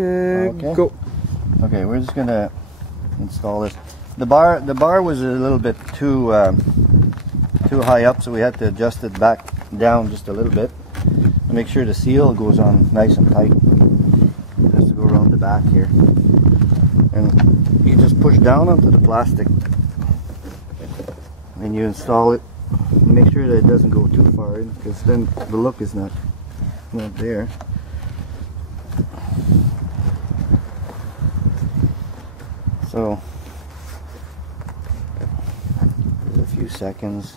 Okay. Go. Okay, we're just gonna install this. The bar was a little bit too high up, so we had to adjust it back down just a little bit. Make sure the seal goes on nice and tight. It has to go around the back here, and you just push down onto the plastic, and you install it. Make sure that it doesn't go too far in, because then the look is not there. So a few seconds.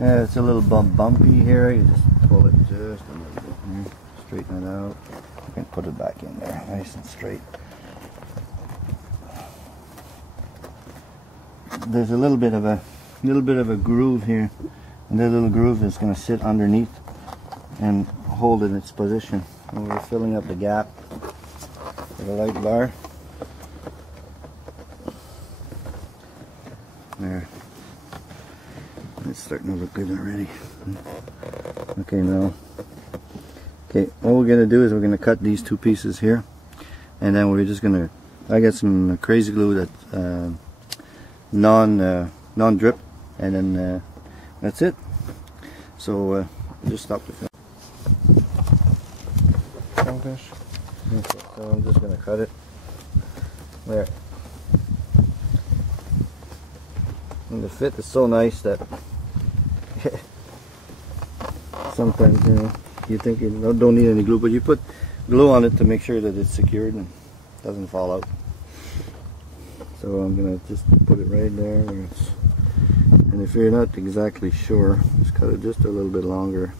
Yeah, it's a little bumpy here. You just pull it just a little bit here, straighten it out. You can put it back in there, nice and straight. There's a little bit of a groove here, and that little groove is going to sit underneath and hold in its position. And we're filling up the gap for the light bar. There. It's starting to look good already. Okay, now. Okay, all we're gonna do is we're gonna cut these two pieces here, and then we're just gonna. I got some crazy glue that non-drip, and then that's it. So just stop the film. Okay, so I'm just gonna cut it there. And the fit is so nice that sometimes, you know, you think you don't need any glue, but you put glue on it to make sure that it's secured and doesn't fall out. So I'm gonna just put it right there where it's, and if you're not exactly sure, just cut it just a little bit longer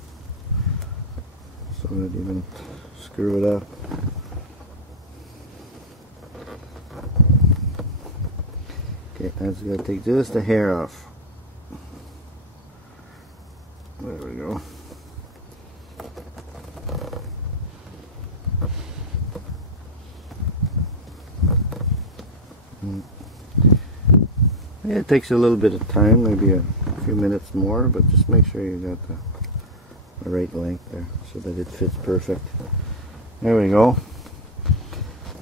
so that you don't screw it up. Okay, that's going to take just a hair off. There we go. Yeah, it takes a little bit of time, maybe a few minutes more, but just make sure you got the right length there so that it fits perfect. There we go.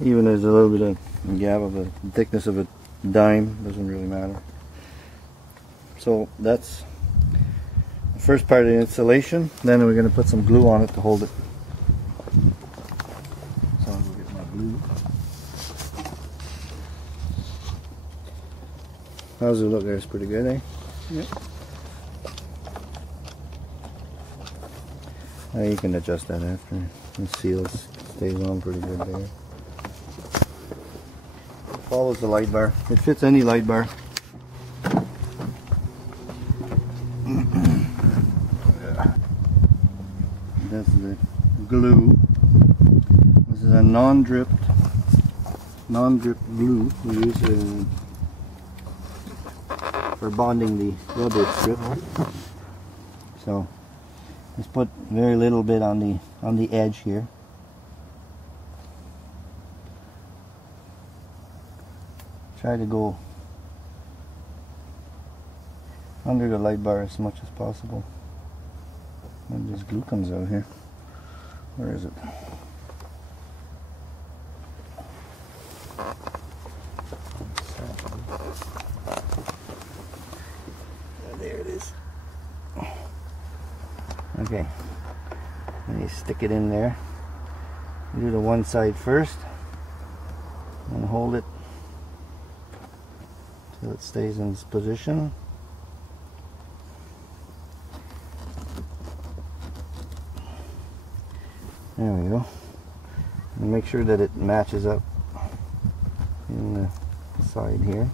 Even there's a little bit of gap of the thickness of a dime, doesn't really matter. So that's the first part of the installation. Then we're going to put some glue on it to hold it. So I'll go get my glue. How's it look there? It's pretty good, eh? Yep. You can adjust that after. The seal stays on pretty good there. Follows the light bar. It fits any light bar. That's the glue. This is a non-drip glue we use for bonding the rubber strip. So just put very little bit on the edge here. Try to go under the light bar as much as possible. And this glue comes out here. Where is it? There it is. Okay. And you stick it in there. You do the one side first and hold it till it stays in its position. There we go. And make sure that it matches up in the side here.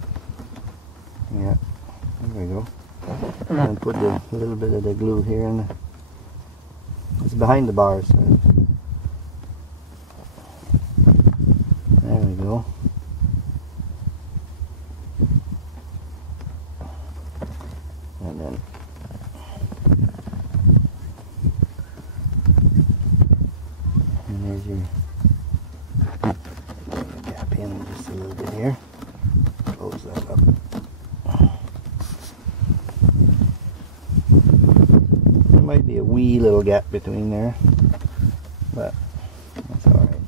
Yeah, there we go. And put a little bit of the glue here, and it's behind the bars. So there we go. And then there's your gap in just a little bit here. Close that up. There might be a wee little gap between there, but that's alright.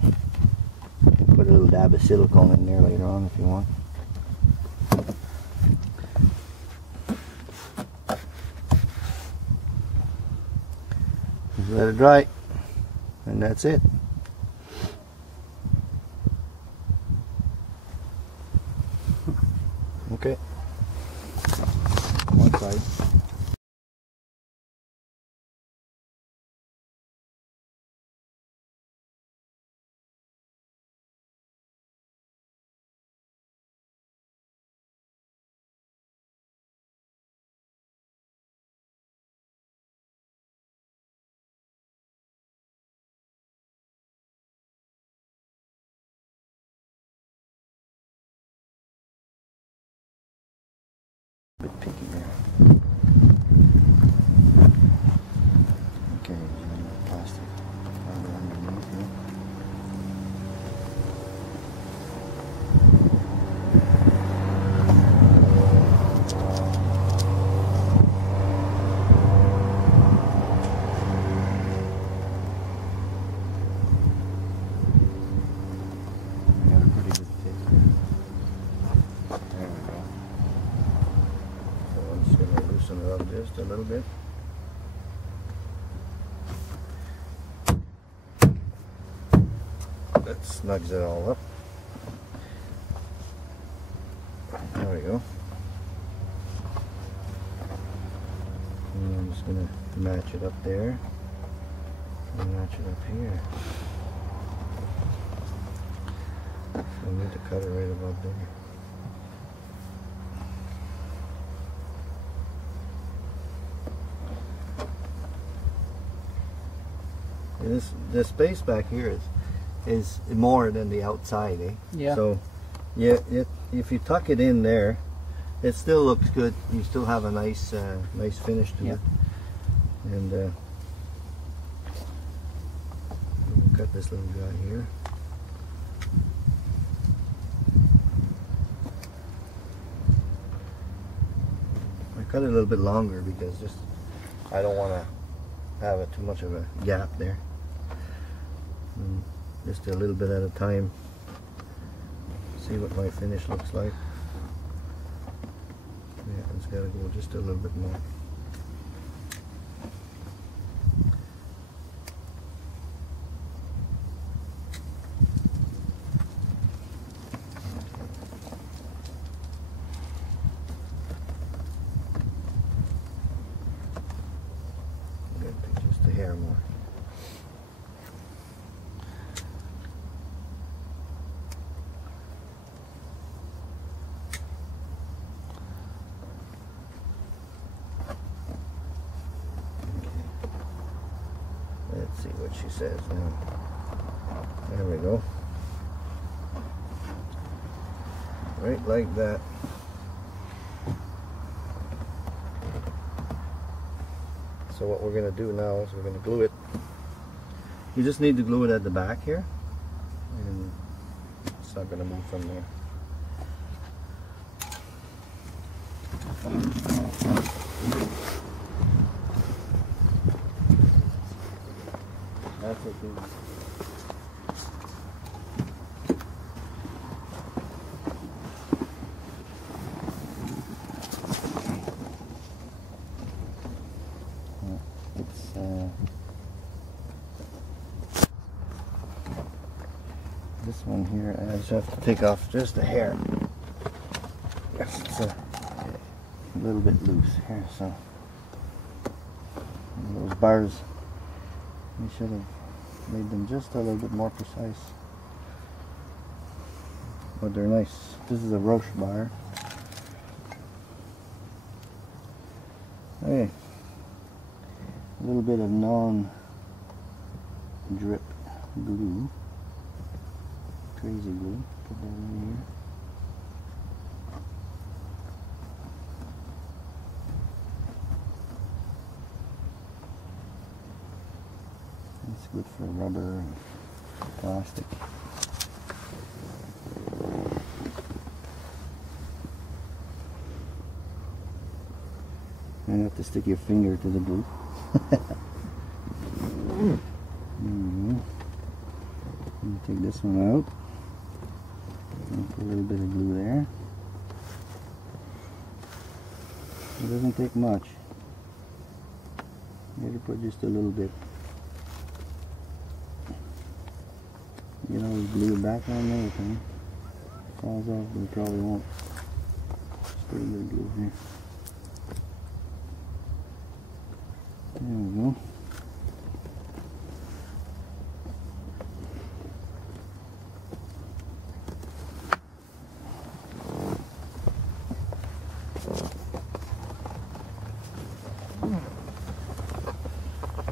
Put a little dab of silicone in there later on if you want. Just let it dry, and that's it. Okay. One side. A bit picky there. Okay, plastic underneath here. It up just a little bit. That snugs it all up. There we go. And I'm just going to match it up there and match it up here. So I need to cut it right above there. The space back here is more than the outside, eh? Yeah. So, yeah, if you tuck it in there, it still looks good. You still have a nice, nice finish to it. And we'll cut this little guy here. I cut it a little bit longer because just I don't want to have it too much of a gap there. And just a little bit at a time. See what my finish looks like. Yeah, it's got to go just a little bit more. Just a hair more. Let's see what she says now. There we go. Right like that. So what we're going to do now is we're going to glue it. You just need to glue it at the back here, and it's not going to move from there. That's okay. This one here, I just have to take off just a hair. Yes, it's a little bit loose here, so and those bars, we should have made them just a little bit more precise. But they're nice. This is a Roche bar. Hey, a little bit of non-drip glue. Crazy glue. Put that in here. It's good for rubber and plastic. You have to stick your finger to the glue. You take this one out. Put a little bit of glue there. It doesn't take much. You have to put just a little bit. You can always glue it back on and everything. Falls off, but it probably won't. Just put a little glue here. There we go.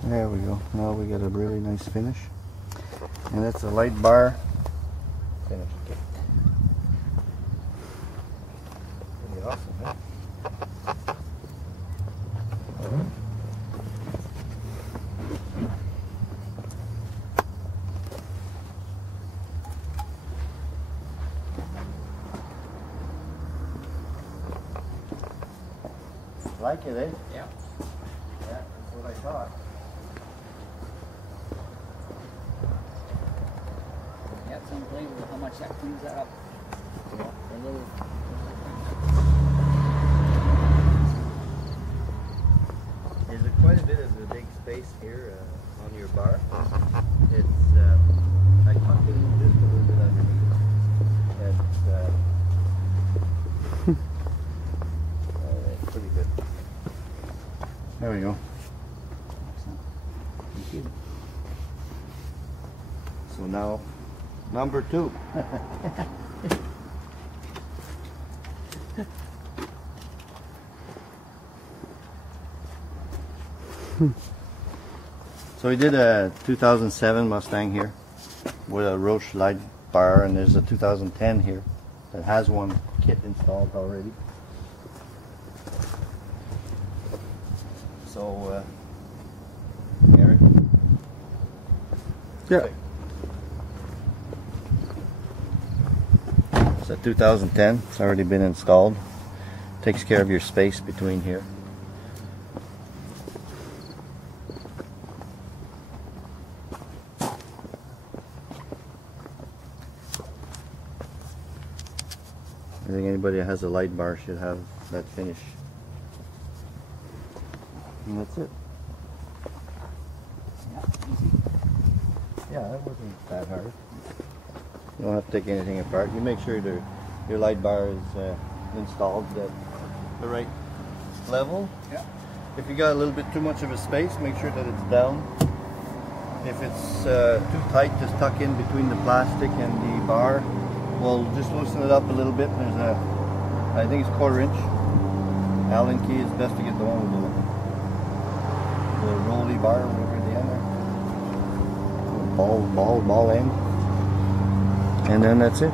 There we go. Now we got a really nice finish. And that's a light bar finish kit. Pretty awesome, huh? Like it, eh? Yeah. Yeah, that's what I thought. Got some flavor with how much that cleans that up. A little. There's quite a bit of a big space here on your bar. It's I tucked it in just a little bit underneath. It's pretty good. There we go. Excellent. Thank you. So now, number 2. So we did a 2007 Mustang here with a Roche light bar, and there's a 2010 here that has one kit installed already. So, Eric? Yeah. It's a 2010. It's already been installed. Takes care of your space between here. I think anybody that has a light bar should have that finish. And that's it. Yeah, easy. Yeah, that wasn't that hard. You don't have to take anything apart. You make sure your light bar is installed at the right level. Yeah. If you got a little bit too much of a space, make sure that it's down. If it's too tight, just tuck in between the plastic and the bar. We'll just loosen it up a little bit. There's I think it's 1/4 inch. Allen key is best to get the one with the rolly bar, whatever at the end there. Ball end. And then that's it.